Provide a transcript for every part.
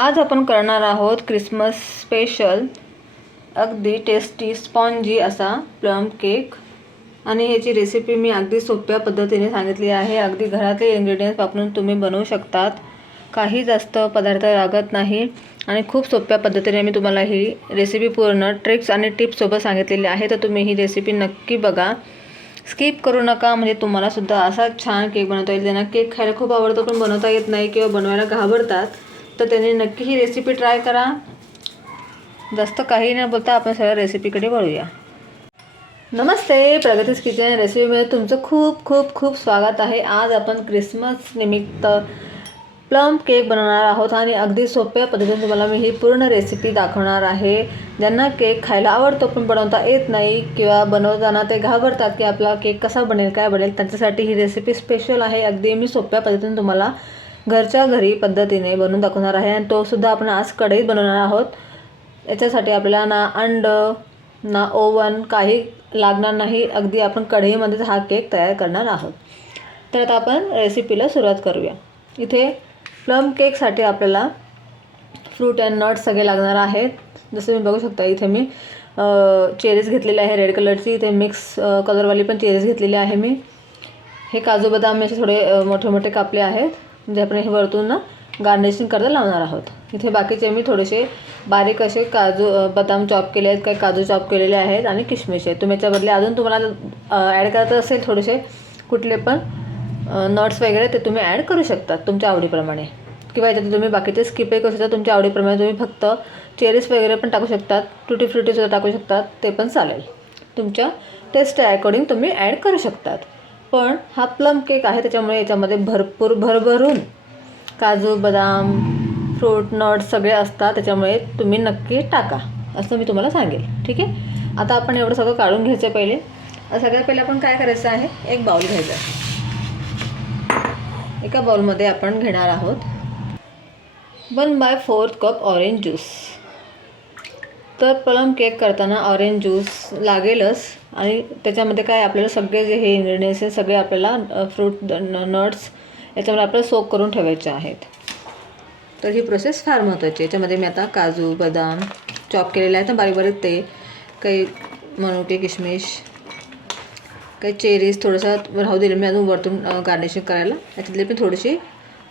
आज आपण करणार आहोत क्रिसमस स्पेशल अगदी टेस्टी स्पॉन्जी असा प्लम केक। आणि ह्याची रेसिपी मी अगदी सोप्या पद्धतीने सांगितली आहे। अगदी घरातले इन्ग्रेडियंट्स वापरून तुम्ही बनवू शकतात। काही जास्त पदार्थ लागत नाही आणि खूप सोप्या पद्धतीने मी तुम्हाला ही रेसिपी पूर्ण ट्रिक्स आणि टिप्स सोबत सांगितलेली आहे। तर तुम्ही ही रेसिपी नक्की बघा, स्किप करू नका, म्हणजे तुम्हाला सुद्धा असा छान केक बनवता येईल। ज्यांना केक खायला खूप आवडतो पण बनवता येत नाही किंवा बनवायला घाबरतात तर त्यांनी नक्की ही रेसिपी ट्राय करा। जास्त काही न बोलता आपण सगळ्या रेसिपीकडे वळूया। नमस्ते, प्रगतीज किचन रेसिपीमध्ये तुमचं खूप खूप खूप स्वागत आहे। आज आपण क्रिसमस निमित्त प्लम केक बनवणार आहोत आणि अगदी सोप्या पद्धतीने तुम्हाला मी ही पूर्ण रेसिपी दाखवणार आहे। ज्यांना केक खायला आवडतो पण बनवता येत नाही किंवा बनवताना ते घाबरतात की आपला केक कसा बनेल काय बनेल, त्यांच्यासाठी ही रेसिपी स्पेशल आहे। अगदी मी सोप्या पद्धतीने तुम्हाला घरच्या घरी पद्धतीने बनवून दाखवणार आहे आणि तो सुद्धा आपण आज कढईत बनवणार आहोत। याच्यासाठी आपल्याला ना अंड ना ओव्हन काही लागणार नाही, अगदी आपण कढईमध्येच हा केक तयार करणार आहोत। तर आता आपण रेसिपीला सुरुवात करूया। इथे प्लम केकसाठी आपल्याला फ्रूट अँड नट्स सगळे लागणार आहेत। जसं मी बघू शकता इथे मी चेरीज घेतलेले आहे रेड कलरची, इथे मिक्स कलरवाली पण चेरीज घेतलेली आहे मी। हे काजू बदाम असे थोडे मोठे मोठे कापले आहेत, म्हणजे आपण हे वरतून ना गार्निशिंग करायला लावणार आहोत। इथे बाकीचे मी थोडेसे बारीक असे काजू बदाम चॉप केले आहेत, काही काजू चॉप केलेले आहेत आणि किशमिश आहेत। तुम्ही याच्या बदले अजून तुम्हाला ॲड करायचं असेल थोडेसे कुठले पण नट्स वगैरे ते तुम्ही ॲड करू शकता तुमच्या आवडीप्रमाणे, किंवा याच्यात तुम्ही बाकीचे स्किपही करू शकता तुमच्या आवडीप्रमाणे। तुम्ही फक्त चेरीज वगैरे पण टाकू शकतात, टुटी फ्रुटीसुद्धा टाकू शकतात, ते पण चालेल। तुमच्या टेस्ट अकॉर्डिंग तुम्ही ॲड करू शकतात। पण हा प्लम केक आहे त्याच्यामुळे याच्यामध्ये भरपूर भरभरून काजू बदाम फ्रूट नट्स सगळे असतात, त्याच्यामुळे तुम्ही नक्की टाका असं मी तुम्हाला सांगेल, ठीक आहे। आता आपण एवढं सगळं काढून घ्यायचं पहिले। सगळ्यात पहिले आपण काय करायचं आहे, एक बाउल घ्यायचा आहे। एका बाउलमध्ये आपण घेणार आहोत 1/4 कप ऑरेंज ज्यूस। तर प्लम केक करताना ऑरेंज ज्यूस लागेलच आणि त्याच्यामध्ये काय आपल्याला सगळे जे हे इन्ग्रेडियंट्स आहेत सगळे आपल्याला फ्रूट नट्स याच्यामध्ये आपल्याला सोक करून ठेवायचे आहेत। तर ही प्रोसेस फार महत्त्वाची आहे। याच्यामध्ये मी आता काजू बदाम चॉप केलेले आहेत बारीक बारीक, ते काही मनुके किशमिश काही चेरीज थोडंसं राहू दिलं मी अजून वरतून गार्निशिंग करायला, याच्यातली पण थोडीशी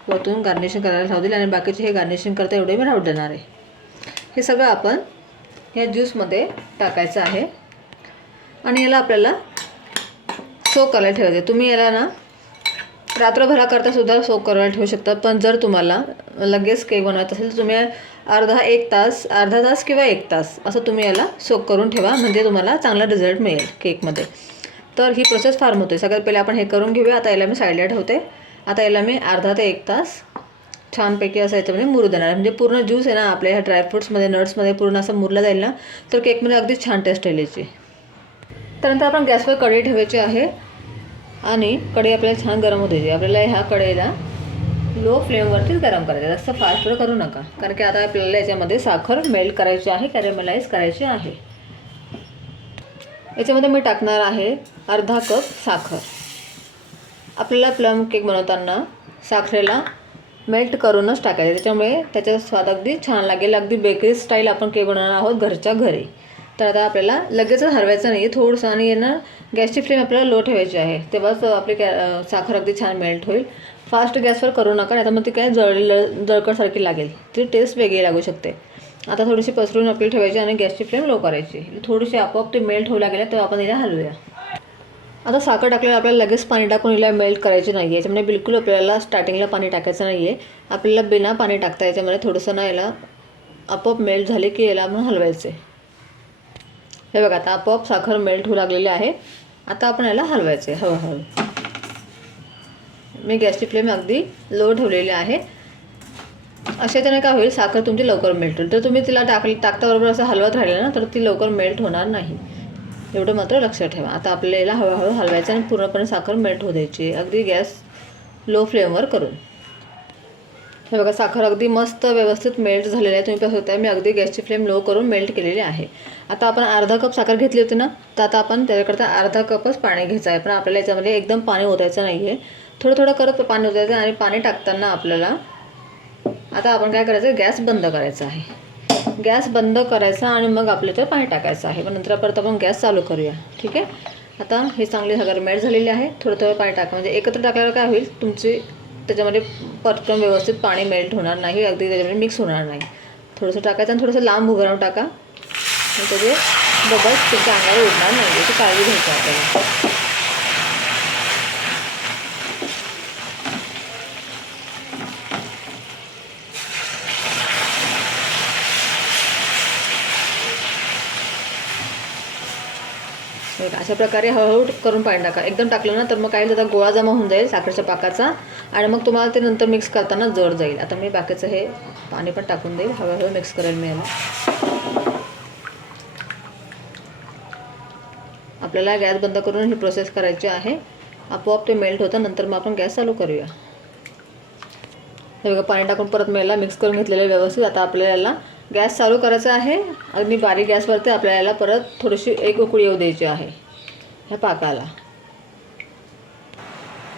वरतून गार्निशिंग करायला राहू दिली आणि बाकीचे हे गार्निशिंग करता एवढे मी राहू देणार आहे। हे सगळं आपण ह्या ज्यूसमध्ये टाकायचं आहे आणि याला आपल्याला सोक करायला ठेवायचं। तुम्ही याला ना रात्रभराकरता सुद्धा सोक करायला ठेवू शकता, पण जर तुम्हाला लगेच केक बनवायचा असेल तर तुम्ही अर्धा तास किंवा 1 तास असं तुम्ही याला सोक करून ठेवा, म्हणजे तुम्हाला चांगला रिझल्ट मिळेल केकमध्ये। तर ही प्रोसेस फार महत्त्वाची आहे। सगळ्यात पहिले आपण हे करून घेऊया। आता याला मी साईडला ठेवते। आता याला मी अर्धा ते 1 तास छानपैकी असं याच्यामध्ये मुरू देणार, म्हणजे पूर्ण ज्यूस आहे ना आपल्या ह्या ड्रायफ्रूट्समध्ये नट्समध्ये पूर्ण असं मुरलं जाईल ना, तर केकमध्ये अगदी छान टेस्ट येईल याची। त्यानंतर आपण गॅसवर कढई ठेवायची आहे आणि कढई आपल्याला छान गरम होते द्यायची। आपल्याला ह्या कढईला लो फ्लेमवरतीच गरम करायचं, जास्त फास्ट करू नका, कारण की आता आपल्याला याच्यामध्ये साखर मेल्ट करायची आहे, कॅरेमलाइज करायची आहे। याच्यामध्ये मी टाकणार आहे अर्धा कप साखर। आपल्याला प्लम केक बनवताना साखरेला मेल्ट करूनच टाकायचं, त्याच्यामुळे त्याचा स्वाद अगदी छान लागेल। अगदी बेकरी स्टाईल आपण केक बनवणार आहोत घरच्या घरी। तर आता आपल्याला लगेचच हलवायचं नाही आहे, थोडंसं, आणि ना गॅसची फ्लेम आपल्याला लो ठेवायची आहे, तेव्हाच आपली साखर अगदी छान मेल्ट होईल। फास्ट गॅसवर करू नका, नाही तर मग ती काय जळकटसारखी लागेल, ती टेस्ट वेगळी लागू शकते। आता थोडीशी पसरून आपली ठेवायची आणि गॅसची फ्लेम लो करायची, थोडीशी आपोआप ते मेल्ट होऊ लागेल तेव्हा आपण हिला हलवूया। आता साखर टाकल्यावर आपल्याला लगेच पाणी टाकून हिला मेल्ट करायची नाही आहे, याच्यामध्ये बिलकुल आपल्याला स्टार्टिंगला पाणी टाकायचं नाही आहे। आपल्याला बिना पाणी टाकता याच्यामध्ये थोडंसं ना याला आपोआप मेल्ट झाले की याला आपण हलवायचे। हे बघा आता आपोआप साखर मेल्ट होऊ लागलेली आहे। आता आपण याला हलवायचे हळूहळू। मी गॅसची फ्लेम अगदी लो ठेवलेली आहे। अशाच्याने काय होईल, साखर तुमची लवकर मेल्ट होईल। तर तुम्ही तिला टाकताबरोबर असं हलवत राहिलं ना तर ती लवकर मेल्ट होणार नाही, एवढं मात्र लक्षात ठेवा। आता आपल्याला याला हळूहळू हलवायचं आणि पूर्णपणे साखर मेल्ट होऊ द्यायची, अगदी गॅस लो फ्लेमवर करून। हे बघा साखर अगदी मस्त व्यवस्थित मेल्ट झालेली आहे, तुम्ही पाहू शकता। मी अगदी गॅसची फ्लेम लो करून मेल्ट केलेली आहे। आता आपण अर्धा कप साखर घेतली होती ना, तर आता आपण त्याच्याकरता अर्धा कपच पाणी घ्यायचं आहे, पण आपल्याला याच्यामध्ये एकदम पाणी ओतायचं नाही आहे, थोडं थोडं करत पाणी ओतायचं। आणि पाणी टाकताना आपल्याला आता आपण काय करायचं, गॅस बंद करायचा आहे. गॅस बंद करायचा आणि मग आपल्या त्यात पाणी टाकायचं आहे. पण नंतर परत आपण गॅस चालू करूया. ठीक आहे. आता हे चांगले सगळं मेल्ट झालेले आहे. थोडं थोडं पाणी टाका, म्हणजे एकत्र टाकल्यावर काय होईल, तुमची त्याच्यामध्ये पटकन व्यवस्थित पाणी मेल्ट होणार नाही, अगदी त्याच्यामध्ये मिक्स होणार नाही. थोडंसं टाकायचं आणि थोडंसं लांब उभं राहून टाका, त्याचे बबल्स तुमच्या अंगावर उडणार नाही याची काळजी घ्यायची आपल्याला. अशा प्रकारे हळूहळू करून पाणी टाका. एकदम टाकलं ना तर मग काय त्याचा गोळा जमा होऊन जाईल साखरेच्या पाकाचा आणि मग तुम्हाला ते नंतर मिक्स करताना जड जाईल. आता मी बाकीचं हे पाणी पण टाकून देईल, हळूहळू मिक्स करेल मी याला. आपल्याला गॅस बंद करून ही प्रोसेस करायची आहे. आपोआप ते मेल्ट होतं. नंतर मग आपण गॅस चालू करूया. हे बघा, पाणी टाकून परत मी याला मिक्स करून घेतलेलं आहे व्यवस्थित. आता आपल्याला गॅस चालू करायचा आहे. अगदी बारीक गॅसवरती आपल्याला परत थोडीशी एक उकळी येऊ द्यायची आहे ह्या पाकाला.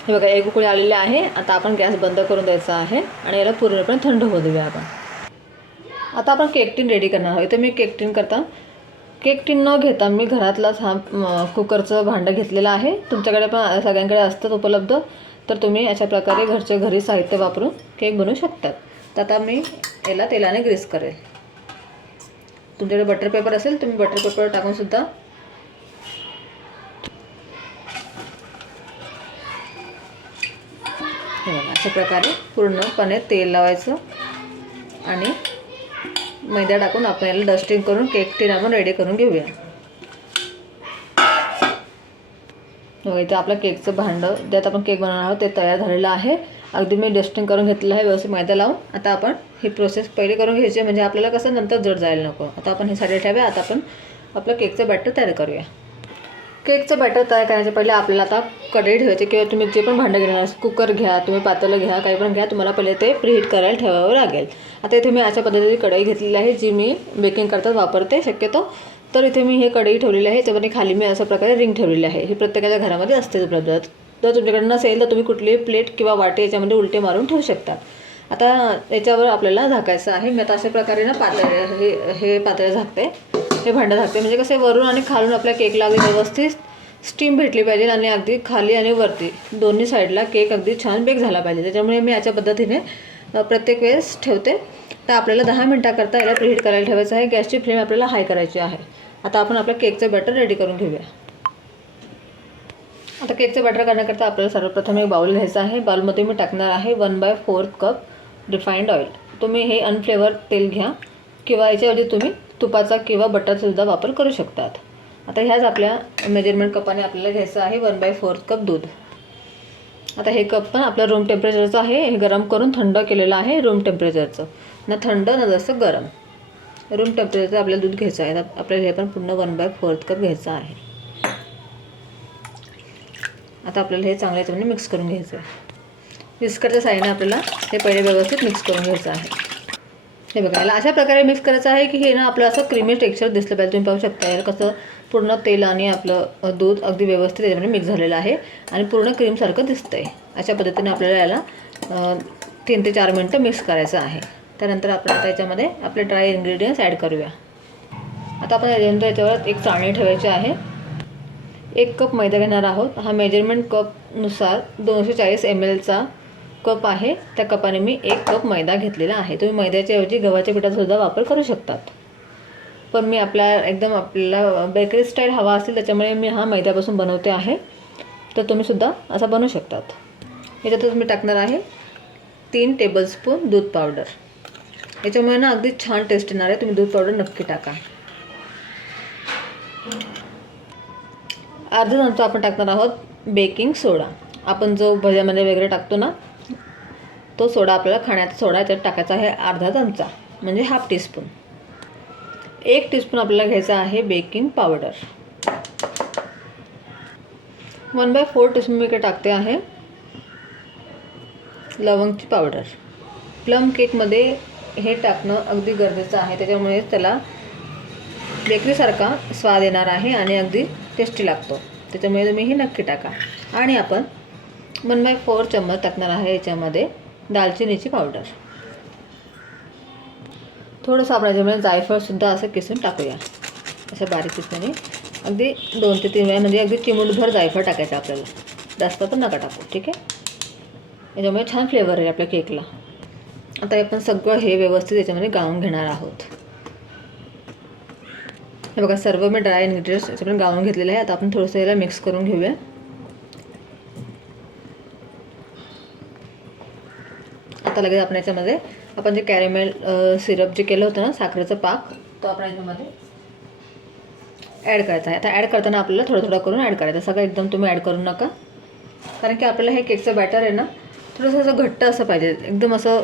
हे बघा, एक उकळी आलेली आहे. आता आपण गॅस बंद करून द्यायचा आहे आणि याला पूर्णपणे थंड होऊ देऊया आपण. आता आपण केक टीन रेडी करणार आहोत. तर मी केक टीन न घेता मी घरातलाच हा कुकरचं भांडं घेतलेलं आहे. तुमच्याकडे पण सगळ्यांकडे असतात उपलब्ध, तर तुम्ही अशा प्रकारे घरचे घरी साहित्य वापरून केक बनवू शकतात. तर आता मी याला तेलाने ग्रीस करेल. तुमच्याकडे बटर पेपर असेल तुम्ही बटर पेपर टाकून सुद्धा अशा प्रकारे पूर्णपणे तेल लावायचं आणि मैदा टाकून आपण याला डस्टिंग करून केक टीन आपण रेडी करून घेऊया. इथे आपलं केकचं भांडं ज्यात आपण केक बनवणार आहोत ते तयार झालेलं आहे. अगदी मी डस्टिंग करून घेतलेलं आहे व्यवस्थित मैदा लावून. आता आपण ही प्रोसेस पहिले करून घ्यायची, म्हणजे आपल्याला कसं नंतर जड जायला नको. आता आपण हे साईडला ठेवूया. आता आपण आपलं केकचं बॅटर तयार करूया. केकचं बॅटर तयार करण्याच्या पहिले आपल्याला आता कढई ठेवायची, किंवा तुम्ही जे पण भांडं घेणार, कुकर घ्या, तुम्ही पातेलं घ्या, काही पण घ्या, तुम्हाला पहिले ते प्रीहीट करायला ठेवावं लागेल. आता इथे मी अशा पद्धतीची कढई घेतलेली आहे, जी मी बेकिंग करतात वापरते शक्यतो. तर इथे मी हे कढई ठेवलेली आहे, त्यामध्ये खाली मी अशा प्रकारे रिंग ठेवलेली आहे. ही प्रत्येकाच्या घरामध्ये असते उपलब्ध. जर तुमच्याकडे नसेल तर तुम्ही कुठलीही प्लेट किंवा वाटी याच्यामध्ये उलटे मारून ठेवू शकता. आता याच्यावर आपल्याला झाकायचं आहे. मी आता अशा प्रकारे ना हे पातळ झाकते, हे भांडं झाकते, म्हणजे कसं वरून आणि खालून आपल्या केकला अगदी व्यवस्थित स्टीम भेटली पाहिजे आणि अगदी खाली आणि वरती दोन्ही साईडला केक अगदी छान बेक झाला पाहिजे. त्याच्यामुळे मी याच्या पद्धतीने प्रत्येक वेळेस ठेवते. तर आपल्याला 10 मिनिटाकरता याला प्रीहीट करायला ठेवायचं आहे. गॅसची फ्लेम आपल्याला हाय करायची आहे. आता आपण आपल्या केकचं बॅटर रेडी करून घेऊया. आता केकचं बॅटर करण्याकरता आपल्याला सर्वप्रथम एक बाउल घ्यायचा आहे. बाउलमध्ये मी टाकणार आहे 1/4 कप रिफाईंड ऑइल. तुम्ही हे अनफ्लेवर तेल घ्या किंवा याच्याऐवजी तुम्ही तुपाचा किंवा बटरचा सुद्धा वापर करू शकतात. आता ह्याच आपल्या मेजरमेंट कपाने आपल्याला घ्यायचं आहे 1/4 कप दूध. आता हे कप पण आपलं रूम टेम्परेचरचं आहे. हे गरम करून थंड केलेलं आहे रूम टेम्परेचरचं, ना थंड ना जसं गरम. रूम टेम्परेचरचं आपल्याला दूध घ्यायचं आहे. आपल्याला हे पण पूर्ण 1/4 कप घ्यायचं आहे. आता आपल्याला हे चांगल्या याच्यामध्ये मिक्स करून घ्यायचं आहे. विस्करच्या साहाय्याने आपल्याला हे पहिले व्यवस्थित मिक्स करून घ्यायचं आहे. हे बघा, याला अशा प्रकारे मिक्स करायचं आहे की हे ना आपलं असं क्रीमी टेक्स्चर दिसलं पाहिजे. तुम्ही पाहू शकता याला कसं पूर्ण तेल आणि आपलं दूध अगदी व्यवस्थित याच्यामध्ये मिक्स झालेलं आहे आणि पूर्ण क्रीमसारखं दिसतं आहे. अशा पद्धतीने आपल्याला याला 3 ते 4 मिनटं मिक्स करायचं आहे. त्यानंतर आपण आता याच्यामध्ये आपले ड्राय इन्ग्रेडियंट्स ॲड करूया. आता आपण याच्यावर एक चाळणी ठेवायची आहे. 1 कप मैदा घेणार आहोत. हा मेजरमेंट कपनुसार 240 ml चा कप आहे. त्या कपाने मी 1 कप मैदा घेतलेला आहे. तुम्ही मैद्याच्या ऐवजी गव्हाच्या पिठाचा सुद्धा वापर करू शकतात, पण मी आपल्याला बेकरी स्टाईल हवा असेल त्याच्यामुळे मी हा मैद्यापासून बनवते आहे. तर तुम्ही सुद्धा असा बनवू शकतात. याच्यातच मी टाकणार आहे 3 टेबलस्पून दूध पावडर. याच्यामुळे ना अगदी छान टेस्ट येणार आहे. तुम्ही दूध पावडर नक्की टाका. अर्धा चमचा आपण टाकणार आहोत बेकिंग सोडा. आपण जो भज्यामध्ये वगैरे टाकतो ना तो सोडा, आपल्याला खाण्याचा सोडा याच्यात टाकायचा आहे अर्धा चमचा, म्हणजे ½ टीस्पून. 1 टीस्पून आपल्याला घ्यायचा आहे बेकिंग पावडर. 1/4 टीस्पून मी इकडे टाकते आहे लवंगची पावडर. प्लम केकमध्ये हे टाकणं अगदी गरजेचं आहे, त्याच्यामुळे त्याला बेकरीसारखा स्वाद येणार आहे आणि अगदी टेस्टी लागतो. त्याच्यामुळे तुम्ही हे नक्की टाका. आणि आपण 1/4 चम्मच टाकणार आहे याच्यामध्ये दालचिनीची पावडर. थोडंसं आपण याच्यामध्ये जायफळसुद्धा असं किसून टाकूया, अशा बारीक किसण्याने. अगदी 2 ते 3 वेळा, म्हणजे अगदी चिमूटभर जायफळ टाकायचं आपल्याला, जास्त पण नका टाकू. ठीक आहे, याच्यामुळे छान फ्लेवर आहे आपल्या केकला. आता आपण सगळं हे व्यवस्थित याच्यामध्ये गाळून घेणार आहोत. हे बघा, सर्व मी ड्राय इन्ग्रेडियंट्स याच्यामध्ये गाळून घेतलेले आहे. आता आपण थोडंसं याला मिक्स करून घेऊया. आता लगेच आपण याच्यामध्ये आपण जे कॅरेमेल सिरप जे केलं होतं ना, साखरेचं पाक, तो आपण याच्यामध्ये ॲड करायचा आहे. आता ॲड करताना आपल्याला थोडं थोडं करून ॲड करायचं, सगळं एकदम तुम्ही ॲड करू नका, कारण की आपल्याला हे केकचं बॅटर आहे ना, थोडंसं असं घट्ट असं पाहिजे, एकदम असं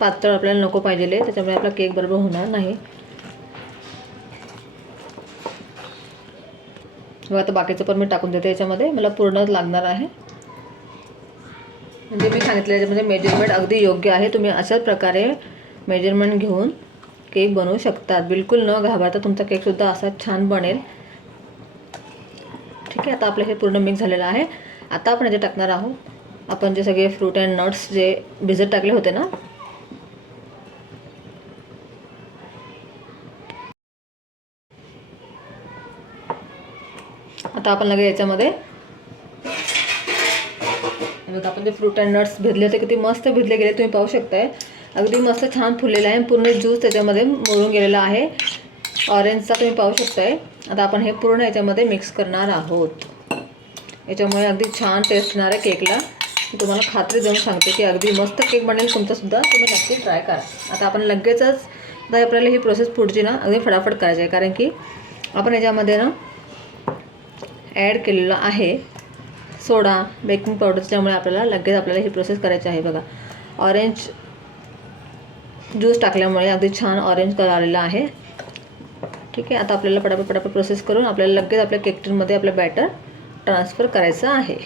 पातळ आपल्याला नको पाहिजे, त्याच्यामुळे आपला केक बरोबर होणार नाही. बघा, आता बाकीचं पण मी टाकून देते याच्यामध्ये, मला पूर्णच लागणार आहे. म्हणजे मी सांगितलं याच्यामध्ये मेजरमेंट अगदी योग्य आहे. तुम्ही अशाच प्रकारे मेजरमेंट घेऊन केक बनवू शकतात, बिलकुल न घाबरता. तुमचा केकसुद्धा असा छान बनेल. ठीक आहे, आता आपलं हे पूर्ण मिक्स झालेलं आहे. आता आपण याचे टाकणार आहोत आपण जे सगळे फ्रूट अँड नट्स जे भिजत टाकले होते ना, आता आपण लगेच याच्यामध्ये आपण जे फ्रूट अँड नट्स भिजले होते, किती मस्त भिजले गेले तुम्ही पाहू शकताय. अगदी मस्त छान फुललेलं आहे, पूर्ण ज्यूस त्याच्यामध्ये मोळून गेलेला आहे ऑरेंजचा, तुम्ही पाहू शकताय. आता आपण हे पूर्ण याच्यामध्ये मिक्स करणार आहोत. याच्यामुळे अगदी छान टेस्ट येणार आहे केकला. मी तुम्हाला खात्री देऊन सांगते की अगदी मस्त केक बनेल तुमचासुद्धा, तुम्ही नक्की ट्राय करा. आता आपण लगेचच, आता आपल्याला ही प्रोसेस पुढची ना अगदी फटाफट करायची आहे, कारण की आपण याच्यामध्ये ना ॲड केलेलं आहे सोडा, बेकिंग पावडर, त्यामुळे आपल्याला ही प्रोसेस करायची आहे. बघा, ऑरेंज ज्यूस टाकल्यामुळे अगदी छान ऑरेंज कलर आलेला आहे. ठीक आहे, आता आपल्याला पटापट प्रोसेस करून आपल्याला लगेच आपल्या केक टिनमध्ये आपलं बॅटर ट्रान्सफर करायचं आहे.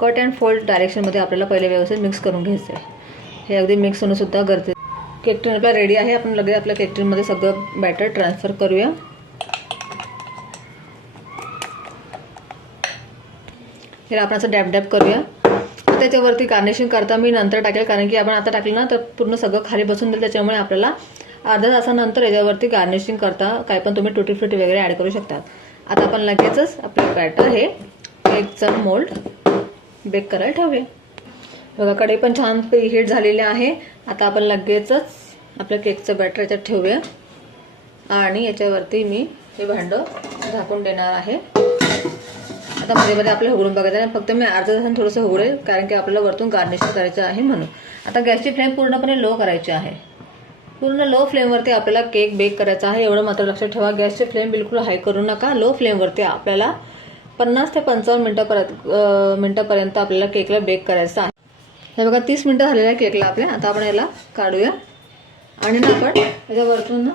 कट अँड फोल्ड डायरेक्शनमध्ये आपल्याला पहिले व्यवस्थित मिक्स करून घ्यायचं आहे. हे अगदी मिक्स होणंसुद्धा गरजेचं. केक टिन आपला रेडी आहे. आपण लगेच आपल्या केक टिनमध्ये सगळं बॅटर ट्रान्सफर करूया. हे आपण असं डॅब करूया. त्याच्यावरती गार्निशिंग करता मी नंतर टाकेल, कारण की आपण आता टाकलं ना तर पूर्ण सगळं खाली बसून देईल, त्याच्यामुळे आपल्याला अर्ध्या तासानंतर याच्यावरती गार्निशिंग करता काय पण तुम्ही टुटी फ्रुटी वगैरे ॲड करू शकतात. आता आपण लगेचच आपलं बॅटर हे केकचं मोल्ड बेक करायला ठेवूया. बघा, कढई पण छान हीट झालेली आहे. आता आपण लगेचच आपलं केकचं बॅटर याच्यात ठेवूया आणि याच्यावरती मी हे भांडं झाकून देणार आहे. आता मध्ये आपल्याला उघडून बघायचं आहे, फक्त मी अर्ध्या तासाने थोडंसं उघडेल, कारण की आपल्याला वरतून गार्निशिंग करायचं आहे म्हणून. आता गॅसची फ्लेम पूर्णपणे लो करायची आहे. पूर्ण लो फ्लेमवरती आपल्याला केक बेक करायचा आहे, एवढं मात्र लक्षात ठेवा. गॅसची फ्लेम बिलकुल हाय करू नका. लो फ्लेमवरती आपल्याला 50 ते 55 मिनटापर्यंत आपल्याला केकला बेक करायचं आहे. हे बघा, 30 मिनटं झालेलं आहे केकला आपल्या. आता आपण याला काढूया आणि ना आपण याच्यावरतून ना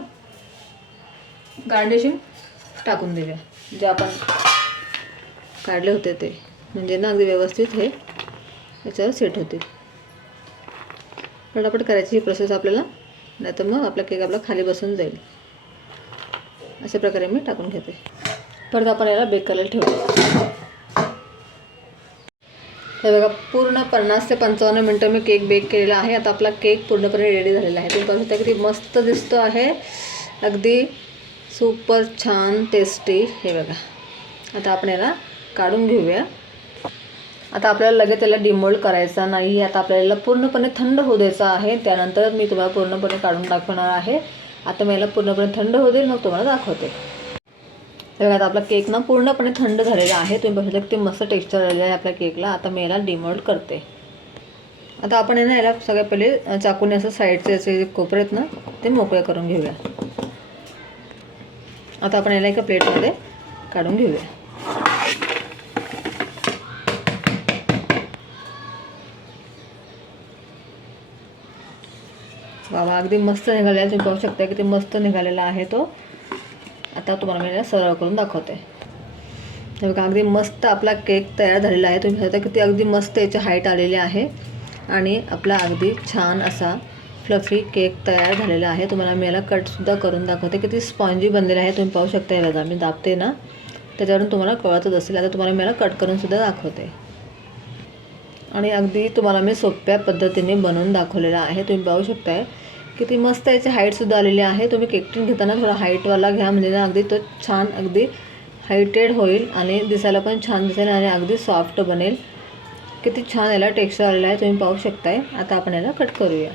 गार्निशिंग टाकून देऊया, जे आपण काढले होते ते, म्हणजे ना अगदी व्यवस्थित हे याच्यावर सेट होते. पटापट करायची ही प्रोसेस आपल्याला, नाही तर मग आपला केक आपला खाली बसून जाईल. अशा प्रकारे मी टाकून घेते. परत आपण याला बेक करायला ठेवतो. हे बघा, पूर्ण 50 ते 55 मिनटं मी केक बेक केलेला आहे. आता आपला केक पूर्णपणे रेडी झालेला आहे. तुम्ही पाहू शकता किती मस्त दिसतो आहे, अगदी सुपर छान टेस्टी. हे बघा, आता आपण याला काढून घेऊया. आता आपल्याला लगेच त्याला डिमोल्ड करायचा नाही. आता आपल्याला पूर्णपणे थंड होऊ द्यायचा आहे, त्यानंतर मी तुम्हाला पूर्णपणे काढून दाखवणार आहे. आता मी याला पूर्णपणे थंड होऊ देईल, मग तुम्हाला दाखवते. तर आता आपला केक ना पूर्णपणे थंड झालेला आहे. तुम्ही बघू शकता किती मस्त टेक्स्चर आलेलं आहे आपल्या केकला. आता मी याला डिमोल्ड करते. आता आपण आहे ना याला सगळ्यात पहिले चाकूने असं साईडचे जे कोपरे आहेत ना ते मोकळे करून घेऊया. आता आपण याला एका प्लेटमध्ये काढून घेऊया. बाबा, अगदी मस्त निघालेला आहे. तुम्ही पाहू शकता किती मस्त निघालेला आहे तो. आता तुम्हाला मी याला सरळ करून दाखवते. हे बघा, अगदी मस्त आपला केक तयार झालेला आहे. तुम्ही पाहता किती अगदी मस्त याची हाईट आलेली आहे आणि आपला अगदी छान असा फ्लफी केक तयार झालेला आहे. तुम्हाला मी याला कटसुद्धा करून दाखवते. किती स्पॉन्जी बनलेला आहे तुम्ही पाहू शकता. हे बघा, मी दाबते ना त्याच्यावरून तुम्हाला कळतच असेल. आता तुम्हाला मी याला कट करूनसुद्धा दाखवते आणि अगदी तुम्हाला मी सोप्या पद्धतीने बनवून दाखवलेला आहे. तुम्ही पाहू शकताय किती मस्त याची हाईटसुद्धा आलेली आहे. तुम्ही केक टिन घेताना थोडा हाईटवाला घ्या, म्हणजे ना अगदी तो छान अगदी हायटेड होईल आणि दिसायला पण छान दिसेल आणि अगदी सॉफ्ट बनेल. किती छान याला टेक्स्चर आलेलं आहे, तुम्ही पाहू शकताय. आता आपण याला कट करूया.